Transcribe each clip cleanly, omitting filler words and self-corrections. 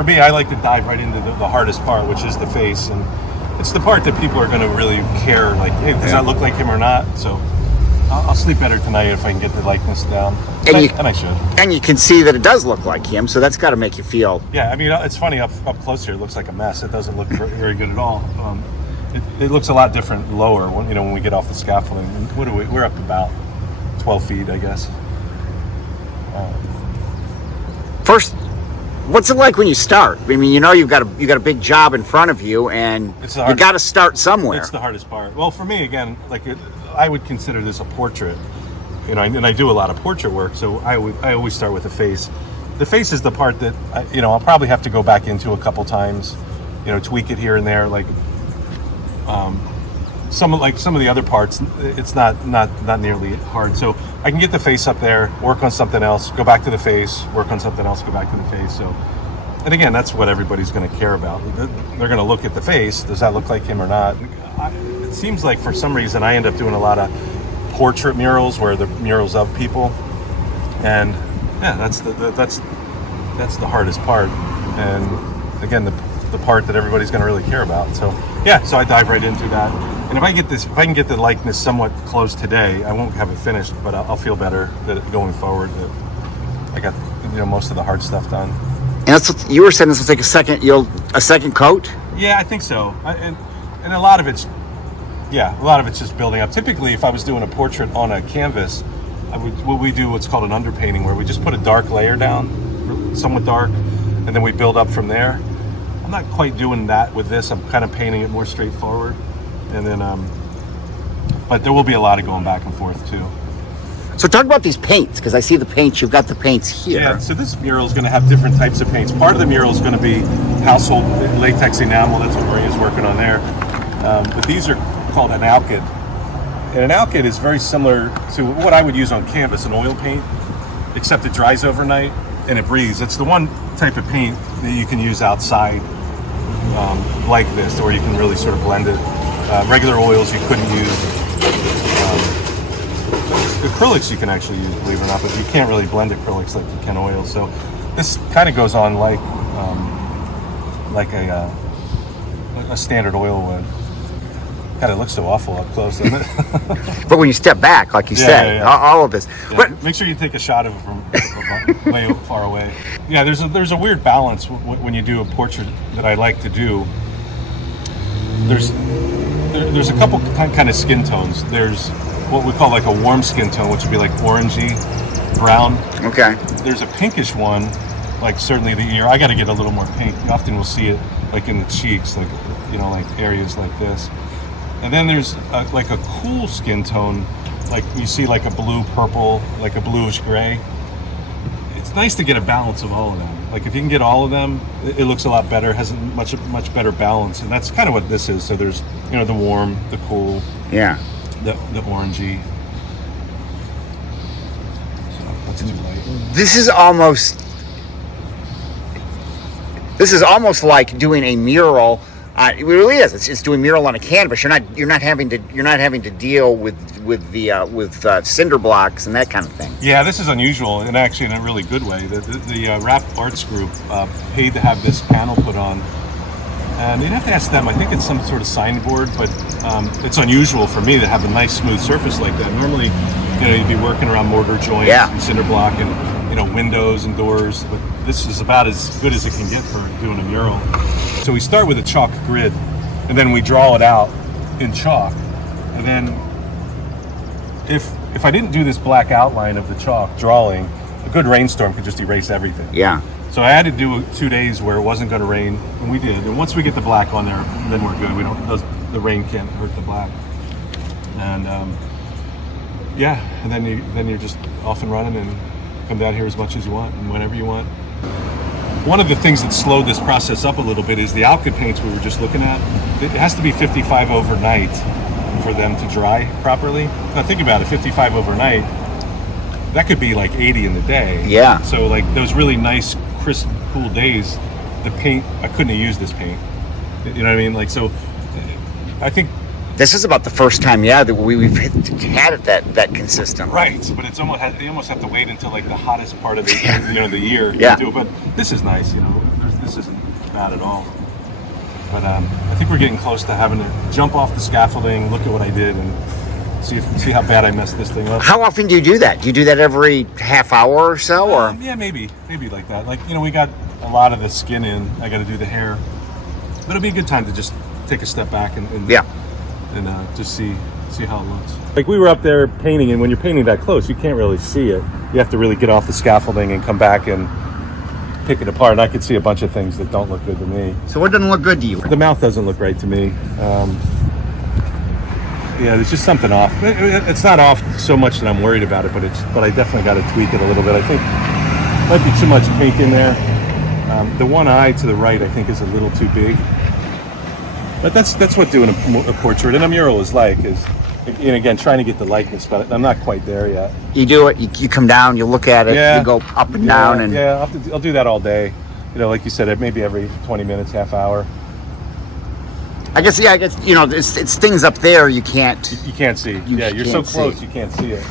for me, I like to dive right into the hardest part, which is the face, and it's the part that people are going to really care. Like, hey, does that look like him or not? So I'll sleep better tonight if I can get the likeness down, and I should. And you can see that it does look like him, so that's got to make you feel. Yeah, I mean, it's funny up close here. It looks like a mess. It doesn't look very good at all. It looks a lot different lower when we get off the scaffolding. And we're up about 12 feet, I guess. First, what's it like when you start? I mean, you've got a big job in front of you, and you got to start somewhere. It's the hardest part. Well, for me, again, I would consider this a portrait, and I do a lot of portrait work, so I always start with the face. The face is the part that I'll probably have to go back into a couple times, tweak it here and there. Like some of the other parts, it's not nearly hard. So I can get the face up there, work on something else, go back to the face, work on something else, go back to the face. So, and again, that's what everybody's going to care about. They're going to look at the face. Does that look like him or not? It seems like for some reason I end up doing a lot of portrait murals where the murals of people, and yeah, that's the hardest part, and again the part that everybody's going to really care about. So yeah, so I dive right into that, and if I can get the likeness somewhat close today, I won't have it finished, but I'll feel better that going forward that I got most of the hard stuff done. And that's what you were saying. This will take a second coat. Yeah, I think so, and a lot of it's just building up. Typically, if I was doing a portrait on a canvas, we do what's called an underpainting, where we just put a dark layer down, somewhat dark, and then we build up from there. I'm not quite doing that with this. I'm kind of painting it more straightforward, and then, but there will be a lot of going back and forth too. So talk about these paints, because I see the paints. You've got the paints here. Yeah. So this mural is going to have different types of paints. Part of the mural is going to be household latex enamel. That's what Maria's working on there. But these are called an alkyd. And an alkyd is very similar to what I would use on canvas, an oil paint, except it dries overnight and it breathes. It's the one type of paint that you can use outside like this, or you can really sort of blend it. Regular oils you couldn't use. Acrylics you can actually use, believe it or not, but you can't really blend acrylics like you can oils. So this kind of goes on like a standard oil would. God, it looks so awful up close, doesn't it? But when you step back, like you said, all of this. Yeah. But make sure you take a shot of it from way far away. Yeah, there's a weird balance when you do a portrait that I like to do. There's a couple kind of skin tones. There's what we call like a warm skin tone, which would be like orangey brown. Okay. There's a pinkish one, like certainly the ear. I got to get a little more pink. Often we'll see it like in the cheeks, like like areas like this. And then there's like a cool skin tone, like you see like a blue purple, like a bluish gray. It's nice to get a balance of all of them. Like if you can get all of them, it looks a lot better, has a much better balance. And that's kind of what this is. So there's the warm, the cool, yeah, the orangey. So that's too light. This is almost like doing a mural. It really is. It's doing mural on a canvas. You're not having to deal with the cinder blocks and that kind of thing. Yeah, this is unusual, and actually in a really good way. The RappArts group paid to have this panel put on, and you'd have to ask them. I think it's some sort of signboard, but it's unusual for me to have a nice smooth surface like that. Normally, you'd be working around mortar joints and cinder block and windows and doors, but this is about as good as it can get for doing a mural. So we start with a chalk grid, and then we draw it out in chalk. And then if I didn't do this black outline of the chalk drawing, a good rainstorm could just erase everything. Yeah. So I had to do 2 days where it wasn't going to rain, and we did. And once we get the black on there, then we're good. The rain can't hurt the black. And and then you're just off and running and come down here as much as you want and whenever you want. One of the things that slowed this process up a little bit is the alkyd paints we were just looking at. It has to be 55 overnight for them to dry properly. Now think about it, 55 overnight, that could be like 80 in the day. Yeah. So like those really nice, crisp, cool days, the paint, I couldn't have used this paint. You know what I mean? Like, so I think this is about the first time, that we've had it that consistent. Right, but it's almost you almost have to wait until like the hottest part of the the year to do it. But this is nice, this isn't bad at all. But I think we're getting close to having to jump off the scaffolding, look at what I did, and see how bad I messed this thing up. How often do you do that? Do you do that every half hour or so, or? Yeah, maybe like that. Like, you know, we got a lot of the skin in. I got to do the hair, but it'll be a good time to just take a step back and just see how it looks. Like, we were up there painting, and when you're painting that close, you can't really see it. You have to really get off the scaffolding and come back and pick it apart. And I could see a bunch of things that don't look good to me. So what doesn't look good to you? The mouth doesn't look right to me. Yeah, there's just something off. It's not off so much that I'm worried about it, but I definitely got to tweak it a little bit. I think might be too much pink in there. The one eye to the right, I think, is a little too big. But that's what doing a portrait and a mural is like. And again, trying to get the likeness, but I'm not quite there yet. You do it. You come down. You look at it. Yeah. You go up and down, and I'll do that all day. You know, like you said, maybe every 20 minutes, half hour. I guess you know, it's things up there you can't. You can't see. You're so close, you can't see it.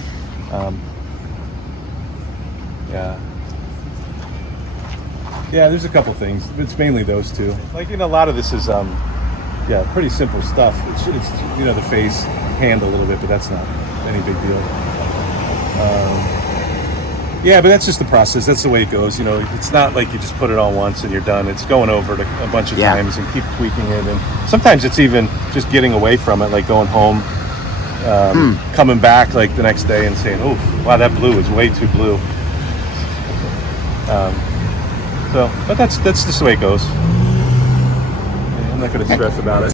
There's a couple things. It's mainly those two. Like, you know, a lot of this is pretty simple stuff. It's you know, the face, hand a little bit, but that's not any big deal. But that's just the process. That's the way it goes. You know, it's not like you just put it on once and you're done. It's going over it a bunch of times and keep tweaking it. And sometimes it's even just getting away from it, like going home, coming back like the next day and saying, "Oh, wow, that blue is way too blue." But that's just the way it goes. I'm not going to stress about it.